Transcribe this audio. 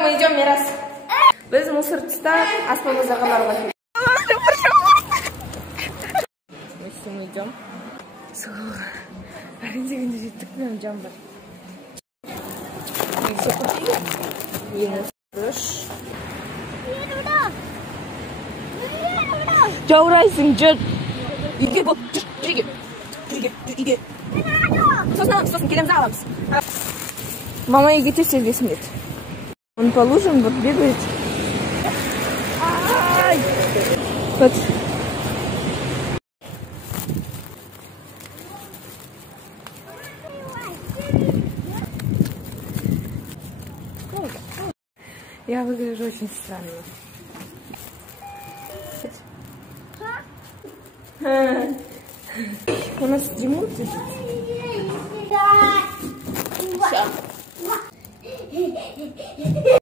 мы идем, Мирас. Біз мусор тастап, аспанымызға қарауға. Мы идем. Арендегенде жеттік, мен жан бар. Все купили. Ең үш. Жаурайсың, жүр. Үйге бол, жүр, үйге. Сосын келеміз аламыз. Мама үйге тез бесмет. Он по лужам вот бегает. Вот. Я выгляжу очень странно. У нас Димон сидит. Все.